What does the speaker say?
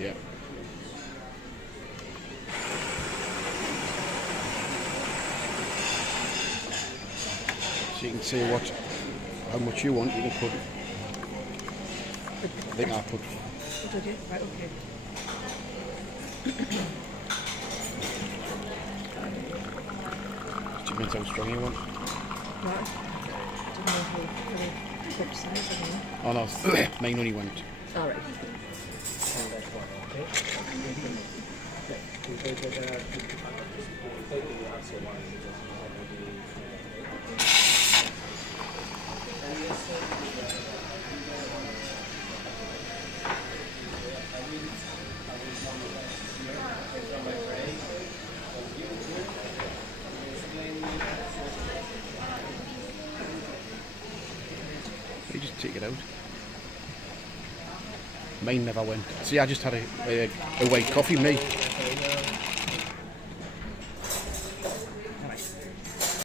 Yeah. So you can see how much you want. You can put. I think I put. What did you? Right, okay. Depends how strong you want. Right. Didn't know how very quick size, I don't know. Oh no, mine only went. All right. You just take it out. Mine never went. See, I just had a white coffee, me.